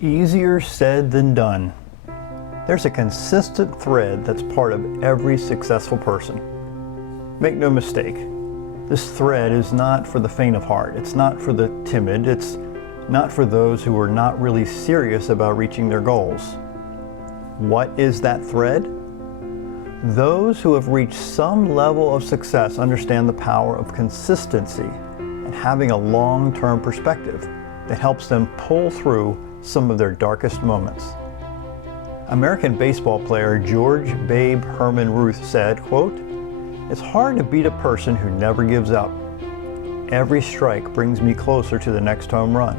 Easier said than done. There's a consistent thread that's part of every successful person. Make no mistake, this thread is not for the faint of heart. It's not for the timid. It's not for those who are not really serious about reaching their goals. What is that thread? Those who have reached some level of success understand the power of consistency and having a long-term perspective that helps them pull through some of their darkest moments. American baseball player George Babe Herman Ruth said, quote, "It's hard to beat a person who never gives up. Every strike brings me closer to the next home run."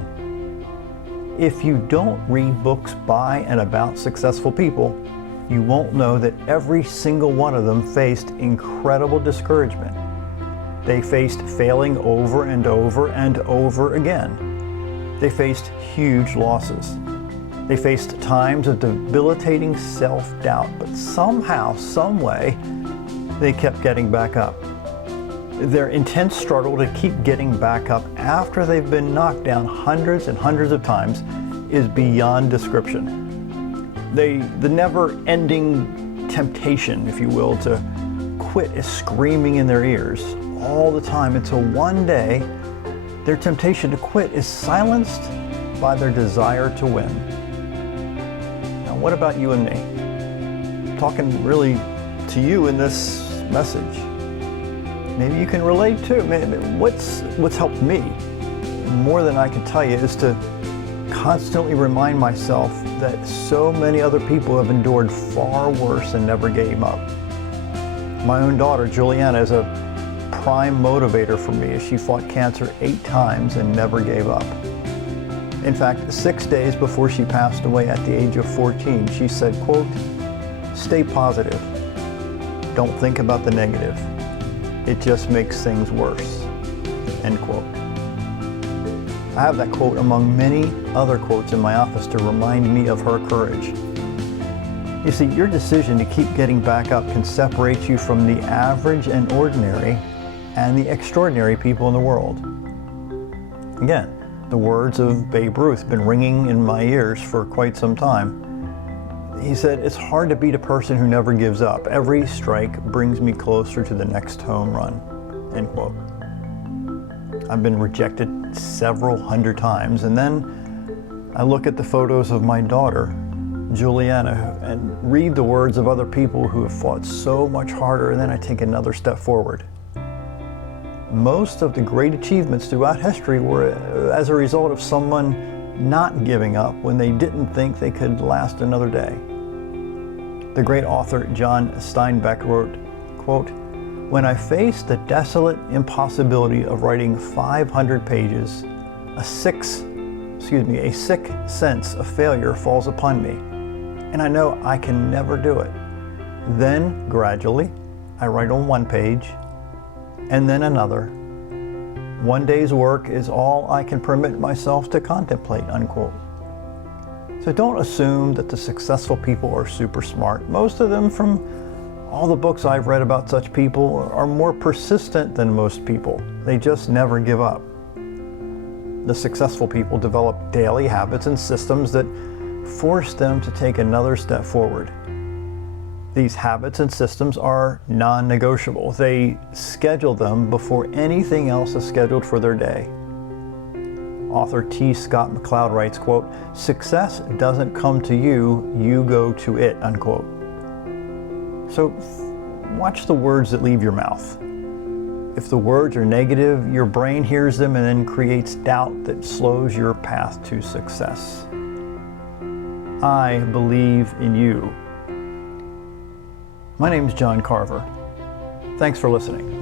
If you don't read books by and about successful people, you won't know that every single one of them faced incredible discouragement. They faced failing over and over and over again. They faced huge losses. They faced times of debilitating self-doubt, but somehow, some way, they kept getting back up. Their intense struggle to keep getting back up after they've been knocked down hundreds and hundreds of times is beyond description. The never-ending temptation, if you will, to quit is screaming in their ears all the time until one day their temptation to quit is silenced by their desire to win. Now, what about you and me? I'm talking really to you in this message. Maybe you can relate too. What's helped me more than I can tell you is to constantly remind myself that so many other people have endured far worse and never gave up. My own daughter, Juliana, is a prime motivator for me as she fought cancer 8 times and never gave up. In fact, 6 days before she passed away at the age of 14, she said, quote, "Stay positive. Don't think about the negative. It just makes things worse." End quote. I have that quote among many other quotes in my office to remind me of her courage. You see, your decision to keep getting back up can separate you from the average and ordinary and the extraordinary people in the world. Again, the words of Babe Ruth have been ringing in my ears for quite some time. He said, "It's hard to beat a person who never gives up. Every strike brings me closer to the next home run." End quote. I've been rejected several hundred times, and then I look at the photos of my daughter, Juliana, and read the words of other people who have fought so much harder, and then I take another step forward. Most of the great achievements throughout history were as a result of someone not giving up when they didn't think they could last another day. The great author John Steinbeck wrote, quote, "When I face the desolate impossibility of writing 500 pages, a sick sense of failure falls upon me, and I know I can never do it. Then, gradually, I write on 1 page, and then another. One day's work is all I can permit myself to contemplate," unquote. So don't assume that the successful people are super smart. Most of them, from all the books I've read about such people, are more persistent than most people. They just never give up. The successful people develop daily habits and systems that force them to take another step forward. These habits and systems are non-negotiable. They schedule them before anything else is scheduled for their day. Author T. Scott McCloud writes, quote, "Success doesn't come to you, you go to it," unquote. So watch the words that leave your mouth. If the words are negative, your brain hears them and then creates doubt that slows your path to success. I believe in you. My name is John Carver. Thanks for listening.